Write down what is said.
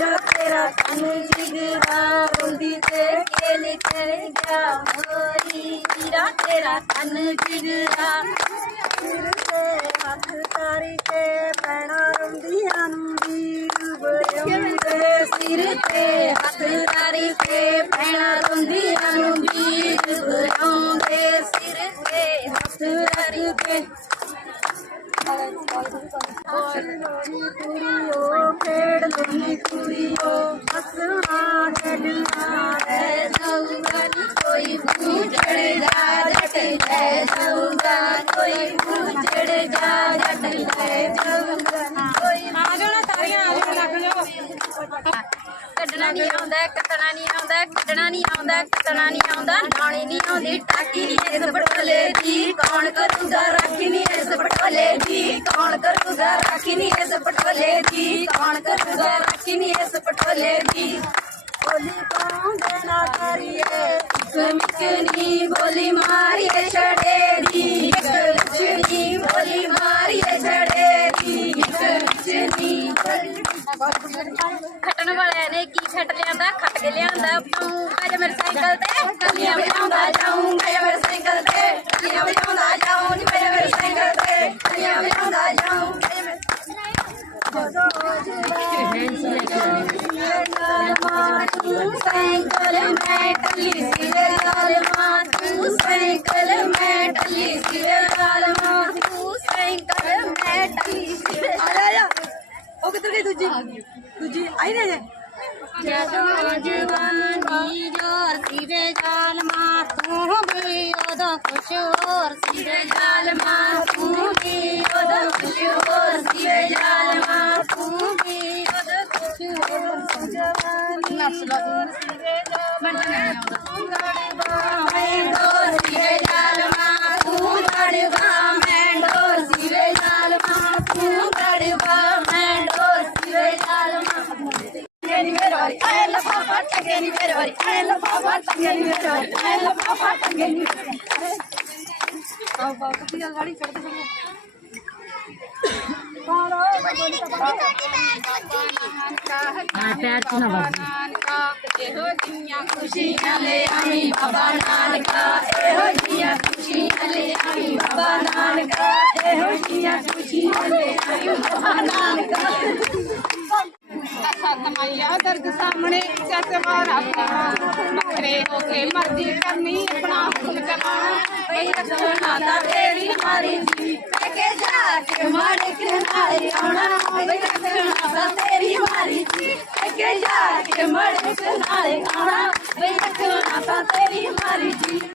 जो तेरा तन जिगरा रोंदी ते खेल कर गया मोरी हीरा तेरा तन जिगरा ਸਿਰ ਤੇ ਹੱਥ ਤਾਰੀ ਤੇ ਪੈਣਾ ਰੋਂਦੀਆਂ ਨੂੰ ਵੀਰ। ਦੇ ਸਿਰ ਤੇ ਹੱਥ ਤਾਰੀ ਤੇ ਪੈਣਾ ਰੋਂਦੀਆਂ ਨੂੰ ਵੀਰ। ਬਰਾਉਂਦੇ ਸਿਰ ਤੇ ਹੱਥ ਤਾਰੀ ਤੇ ਹੋਰ ਲੋਰੀ ਪੂਰੀ ਹੋ ਕੇ ਬੂਝੜ ਜਾ ਜੱਟ ਲੈ ਜਾਊਗਾ ਕੋਈ ਬੂਝੜ ਜਾ ਜੱਟ ਲੈ ਜਾਊਗਾ ਨੀ ਕੋਈ ਆ ਜਾਣਾ ਸਾਰੀਆਂ ਆ ਜਾਣਾ ਲੱਗ ਜਾਓ ਕੱਢਣਾ ਨਹੀਂ ਆਉਂਦਾ ਕੱਟਣਾ ਨਹੀਂ ਆਉਂਦਾ ਕੱਢਣਾ ਨਹੀਂ ਆਉਂਦਾ ਕੱਟਣਾ ਨਹੀਂ ਆਉਂਦਾ ਨਾਣੀ ਨਹੀਂ ਆਉਂਦੀ ਟਾਕੀ ਨਹੀਂ ਇਸ ਪਟੋਲੇ ਦੀ ਕੌਣ ਕਰੂਗਾ ਰਾਖੀ ਨਹੀਂ ਇਸ ਪਟੋਲੇ ਦੀ ਕੌਣ ਕਰੂਗਾ ਰਾਖੀ ਨਹੀਂ ਇਸ ਪਟੋਲੇ ਦੀ ਕੌਣ ਕਰੂਗਾ ਰਾਖੀ ਨਹੀਂ ਇਸ ਪਟੋਲੇ ਦੀ ਬੋਲੀ ਪਾਉਂਦੇ ਨਾ ਕਰੀਏ मिठड़ी बोली मारिए छड़ेरी मिठड़ी बोली मारिए छड़ेरी मिठड़ी ਖਟਣ ਵਾਲਿਆਂ ਨੇ ਕੀ ਖਟ ਲਿਆਂਦਾ? ਖਟ ਕੇ ਲਿਆਂਦਾ ਪਾਉਂਗਾ ਜੇ ਮੇਰੇ ਸਾਈਕਲ ਤੇ ਕੱਲੀਆਂ ਬਣਾਉਂਦਾ ਜਾਊਂਗਾ ਜੇ ਮੇਰੇ ਸਾਈਕਲ ਤੇ ਕੱਲੀਆਂ ਬਣਾਉਂਦਾ ਜਾਊਂ। ਨੀ ਮੇਰੇ ਸਾਈਕਲ ਤੇ ਕੱਲੀਆਂ ਬਣਾਉਂਦਾ ਜਾਊਂ। ਸਾਈਕਲ ਮੈਂ ਕੱਲੀ ਸੀ। ओके तो गई तुझी तुझी आई ना जवानी जो सीधे जाल मार तू बेरोद खुश और सीधे जाल मार तू बेरोद खुश और सीधे जाल मार तू बेरोद खुश और जवानी सीधे जाल मार तू बेरोद Tangeni Ferrari. I love Papa Tangeni Ferrari. I love Papa Tangeni Ferrari. खुशियाँ ले आई बाबा नानका एहो जिया खुशियाँ ले आई बाबा नानका एहो जिया खुशियाँ ले आई बाबा नानका दर्द सामने चतवारा बकरे होके मर्ज़ी करनी अपना तेरी मारी के